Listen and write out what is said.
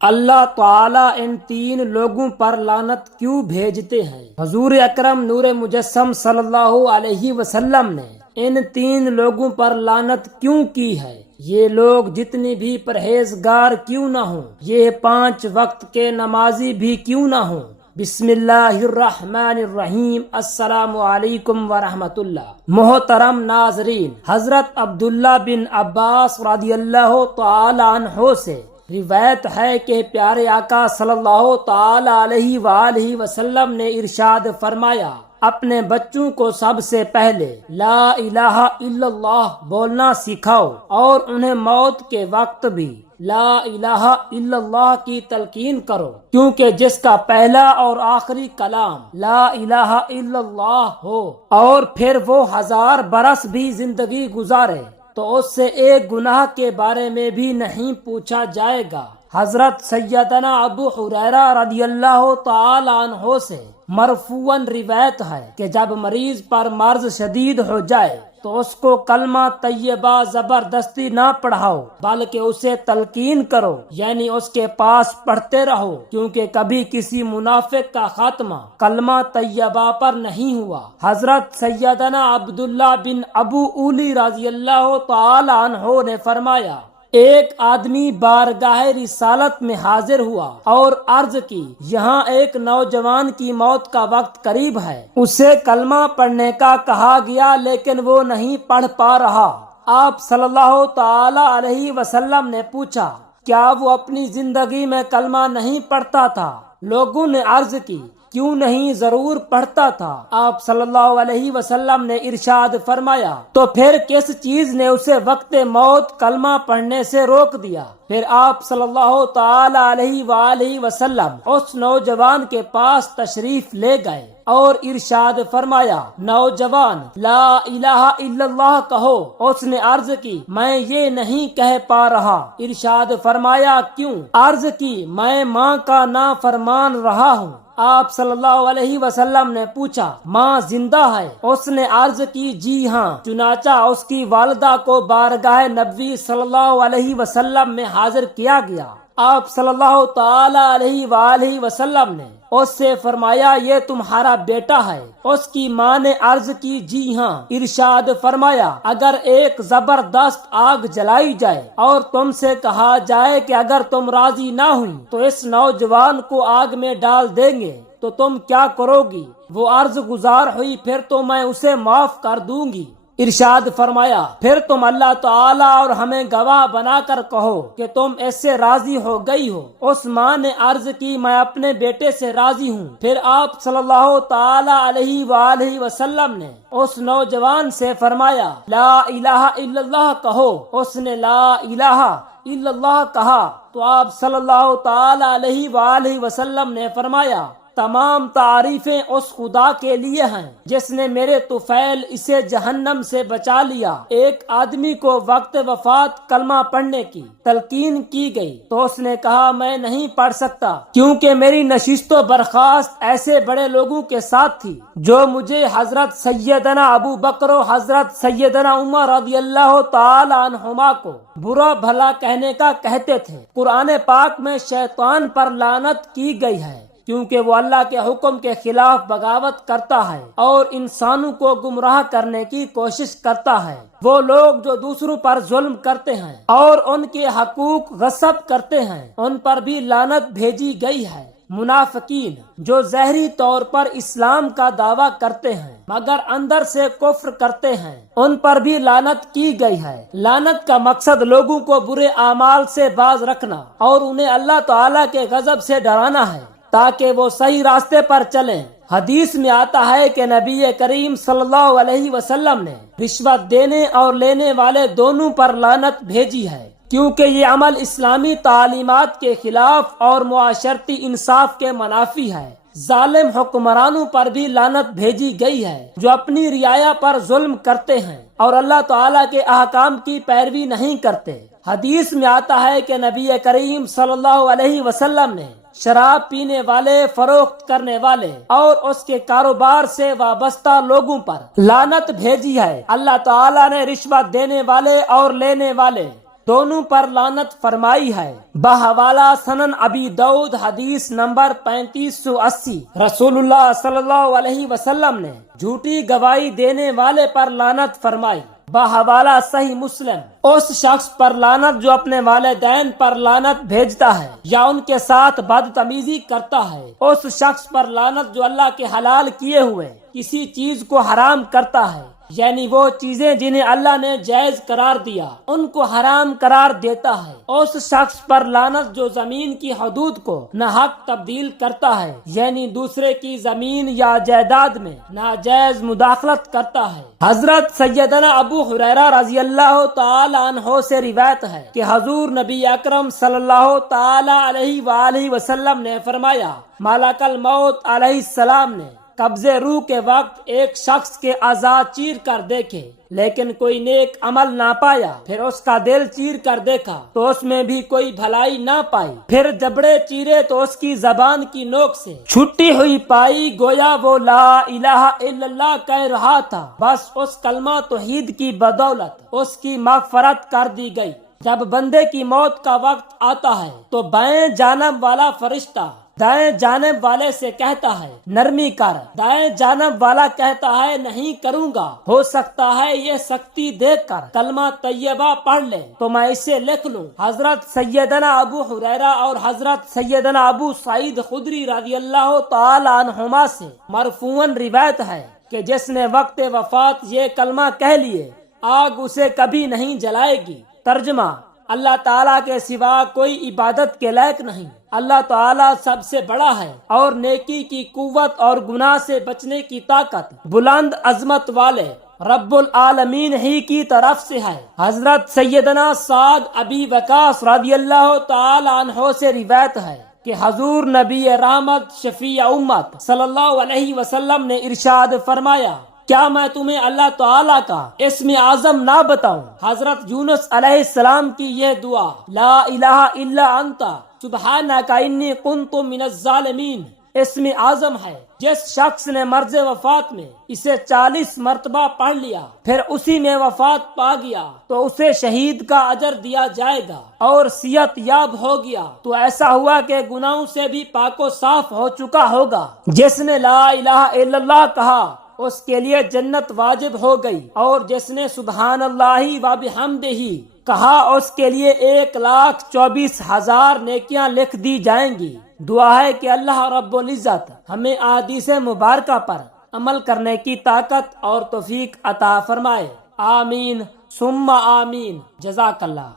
اللہ تعالیٰ ان تین لوگوں پر لعنت کیوں بھیجتے ہیں؟ حضور اکرم نور مجسم صلی اللہ علیہ وسلم نے ان تین لوگوں پر لعنت کیوں کی ہے؟ یہ لوگ جتنی بھی پرہیزگار کیوں نہ ہوں، یہ 5 وقت کے نمازی بھی کیوں نہ ہوں۔ بسم اللہ الرحمن الرحیم۔ السلام علیکم ورحمۃ اللہ۔ محترم ناظرین، حضرت عبداللہ بن عباس رضی اللہ تعالی عنہ سے روایت ہے کہ پیارے آقا صلی اللہ تعالی علیہ وآلہ وسلم نے ارشاد فرمایا، اپنے بچوں کو سب سے پہلے لا الہ الا اللہ بولنا سکھاؤ اور انہیں موت کے وقت بھی لا الہ الا اللہ کی تلقین کرو، کیونکہ جس کا پہلا اور آخری کلام لا الہ الا اللہ ہو اور پھر وہ 1000 برس بھی زندگی گزارے تو اس سے ایک گناہ کے بارے میں بھی نہیں پوچھا جائے گا۔ حضرت سیدنا ابو ہریرہ رضی اللہ تعالی عنہ سے مرفوعاً روایت ہے کہ جب مریض پر مرض شدید ہو جائے تو اس کو کلمہ طیبہ زبردستی نہ پڑھاؤ، بلکہ اسے تلقین کرو، یعنی اس کے پاس پڑھتے رہو، کیونکہ کبھی کسی منافق کا خاتمہ کلمہ طیبہ پر نہیں ہوا۔ حضرت سیدنا عبداللہ بن ابو اولی رضی اللہ تعالی عنہ نے فرمایا، ایک آدمی بارگاہ رسالت میں حاضر ہوا اور عرض کی، یہاں ایک نوجوان کی موت کا وقت قریب ہے، اسے کلمہ پڑھنے کا کہا گیا لیکن وہ نہیں پڑھ پا رہا۔ آپ صلی اللہ تعالی علیہ وسلم نے پوچھا، کیا وہ اپنی زندگی میں کلمہ نہیں پڑھتا تھا؟ لوگوں نے عرض کی، کیوں نہیں، ضرور پڑھتا تھا۔ آپ صلی اللہ علیہ وسلم نے ارشاد فرمایا، تو پھر کس چیز نے اسے وقت موت کلمہ پڑھنے سے روک دیا؟ پھر آپ صلی اللہ تعالی علیہ وآلہ وسلم اس نوجوان کے پاس تشریف لے گئے اور ارشاد فرمایا، نوجوان لا الہ الا اللہ کہو۔ اس نے عرض کی، میں یہ نہیں کہہ پا رہا۔ ارشاد فرمایا، کیوں؟ عرض کی، میں ماں کا نافرمان رہا ہوں۔ آپ صلی اللہ علیہ وسلم نے پوچھا، ماں زندہ ہے؟ اس نے عرض کی، جی ہاں۔ چنانچہ اس کی والدہ کو بارگاہ نبوی صلی اللہ علیہ وسلم میں حاضر کیا گیا۔ آپ صلی اللہ تعالی علیہ وآلہ وسلم نے اس سے فرمایا، یہ تمہارا بیٹا ہے؟ اس کی ماں نے عرض کی، جی ہاں۔ ارشاد فرمایا، اگر ایک زبردست آگ جلائی جائے اور تم سے کہا جائے کہ اگر تم راضی نہ ہوئی تو اس نوجوان کو آگ میں ڈال دیں گے تو تم کیا کرو گی؟ وہ عرض گزار ہوئی، پھر تو میں اسے معاف کر دوں گی۔ ارشاد فرمایا، پھر تم اللہ تعالی اور ہمیں گواہ بنا کر کہو کہ تم اس سے راضی ہو گئی ہو۔ اس ماں نے عرض کی، میں اپنے بیٹے سے راضی ہوں۔ پھر آپ صلی اللہ تعالی علیہ وآلہ وسلم نے اس نوجوان سے فرمایا، لا الہ الا اللہ کہو۔ اس نے لا الہ الا اللہ کہا تو آپ صلی اللہ تعالی علیہ وآلہ وسلم نے فرمایا، تمام تعریفیں اس خدا کے لیے ہیں جس نے میرے طفیل اسے جہنم سے بچا لیا۔ ایک آدمی کو وقت وفات کلمہ پڑھنے کی تلقین کی گئی تو اس نے کہا، میں نہیں پڑھ سکتا، کیونکہ میری نشست و برخاست ایسے بڑے لوگوں کے ساتھ تھی جو مجھے حضرت سیدنا ابو بکر و حضرت سیدنا عمر رضی اللہ تعالی عنہما کو برا بھلا کہنے کا کہتے تھے۔ قرآن پاک میں شیطان پر لعنت کی گئی ہے، کیونکہ وہ اللہ کے حکم کے خلاف بغاوت کرتا ہے اور انسانوں کو گمراہ کرنے کی کوشش کرتا ہے۔ وہ لوگ جو دوسروں پر ظلم کرتے ہیں اور ان کے حقوق غصب کرتے ہیں، ان پر بھی لعنت بھیجی گئی ہے۔ منافقین جو ظاہری طور پر اسلام کا دعویٰ کرتے ہیں مگر اندر سے کفر کرتے ہیں، ان پر بھی لعنت کی گئی ہے۔ لعنت کا مقصد لوگوں کو برے اعمال سے باز رکھنا اور انہیں اللہ تعالیٰ کے غضب سے ڈرانا ہے تاکہ وہ صحیح راستے پر چلیں۔ حدیث میں آتا ہے کہ نبی کریم صلی اللہ علیہ وسلم نے رشوت دینے اور لینے والے دونوں پر لعنت بھیجی ہے، کیونکہ یہ عمل اسلامی تعلیمات کے خلاف اور معاشرتی انصاف کے منافی ہے۔ ظالم حکمرانوں پر بھی لعنت بھیجی گئی ہے جو اپنی رعایا پر ظلم کرتے ہیں اور اللہ تعالیٰ کے احکام کی پیروی نہیں کرتے۔ حدیث میں آتا ہے کہ نبی کریم صلی اللہ علیہ وسلم نے شراب پینے والے، فروخت کرنے والے اور اس کے کاروبار سے وابستہ لوگوں پر لعنت بھیجی ہے۔ اللہ تعالیٰ نے رشوت دینے والے اور لینے والے دونوں پر لعنت فرمائی ہے۔ بحوالہ سنن ابی داؤد حدیث نمبر 3580، رسول اللہ صلی اللہ علیہ وسلم نے جھوٹی گواہی دینے والے پر لعنت فرمائی۔ بحوالہ صحیح مسلم، اس شخص پر لعنت جو اپنے والدین پر لعنت بھیجتا ہے یا ان کے ساتھ بدتمیزی کرتا ہے۔ اس شخص پر لعنت جو اللہ کے حلال کیے ہوئے کسی چیز کو حرام کرتا ہے، یعنی وہ چیزیں جنہیں اللہ نے جائز قرار دیا ان کو حرام قرار دیتا ہے۔ اس شخص پر لعنت جو زمین کی حدود کو ناحق تبدیل کرتا ہے، یعنی دوسرے کی زمین یا جائیداد میں ناجائز مداخلت کرتا ہے۔ حضرت سیدنا ابو ہریرہ رضی اللہ تعالی عنہ سے روایت ہے کہ حضور نبی اکرم صلی اللہ تعالی علیہ وآلہ وسلم نے فرمایا، ملک الموت علیہ السلام نے قبضے روح کے وقت ایک شخص کے اعضاء چیر کر دیکھے لیکن کوئی نیک عمل نہ پایا۔ پھر اس کا دل چیر کر دیکھا تو اس میں بھی کوئی بھلائی نہ پائی۔ پھر جبڑے چیرے تو اس کی زبان کی نوک سے چھٹی ہوئی پائی، گویا وہ لا الہ الا اللہ کہہ رہا تھا۔ بس اس کلمہ توحید کی بدولت اس کی مغفرت کر دی گئی۔ جب بندے کی موت کا وقت آتا ہے تو بائیں جانب والا فرشتہ دائیں جانب والے سے کہتا ہے نرمی کر، دائیں جانب والا کہتا ہے نہیں کروں گا، ہو سکتا ہے یہ سختی دیکھ کر کلمہ طیبہ پڑھ لے تو میں اسے لکھ لوں۔ حضرت سیدنا ابو ہریرہ اور حضرت سیدنا ابو سعید خدری رضی اللہ تعالی عنہما سے مرفوعاً روایت ہے کہ جس نے وقت وفات یہ کلمہ کہہ لیے آگ اسے کبھی نہیں جلائے گی۔ ترجمہ: اللہ تعالیٰ کے سوا کوئی عبادت کے لائق نہیں، اللہ تعالیٰ سب سے بڑا ہے اور نیکی کی قوت اور گناہ سے بچنے کی طاقت بلند عظمت والے رب العالمین ہی کی طرف سے ہے۔ حضرت سیدنا سعد ابی وقاص رضی اللہ تعالی عنہ سے روایت ہے کہ حضور نبی رحمت شفیع امت صلی اللہ علیہ وسلم نے ارشاد فرمایا، کیا میں تمہیں اللہ تعالیٰ کا اسم اعظم نہ بتاؤں؟ حضرت یونس علیہ السلام کی یہ دعا، لا الہ الا انت سبحانک انی کنت من الظالمین، اسم اعظم ہے۔ جس شخص نے مرض وفات میں اسے 40 مرتبہ پڑھ لیا پھر اسی میں وفات پا گیا تو اسے شہید کا اجر دیا جائے گا، اور صحت یاب ہو گیا تو ایسا ہوا کہ گناہوں سے بھی پاک و صاف ہو چکا ہوگا۔ جس نے لا الہ الا اللہ کہا اس کے لیے جنت واجب ہو گئی، اور جس نے سبحان اللہ و بحمدہ کہا اس کے لیے 1,24,000 نیکیاں لکھ دی جائیں گی۔ دعا ہے کہ اللہ رب العزت ہمیں احادیث مبارکہ پر عمل کرنے کی طاقت اور توفیق عطا فرمائے۔ آمین ثم آمین۔ جزاک اللہ۔